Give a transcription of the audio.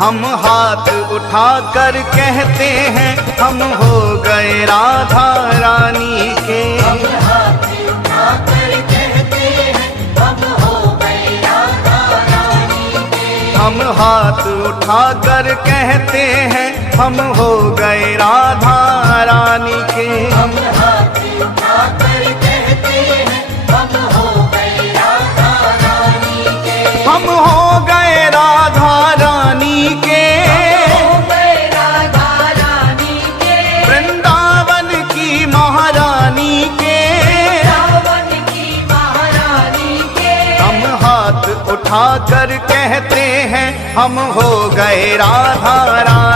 हम हाथ उठाकर कहते हैं हम हो गए राधा रानी के। हम हाथ उठाकर कहते हैं हम हो गए राधा रानी के। हम हाथ उठाकर कहते हैं हम हो गए राधा रानी के। हम हाथ उठाकर कहते हैं हम हो गए राधा रानी के। हम हो गए राधा रानी के। हो गए राधा रानी के। वृंदावन की महारानी के। वृंदावन की महारानी के। हम हाथ उठाकर कहते हैं हम हो गए राधा रानी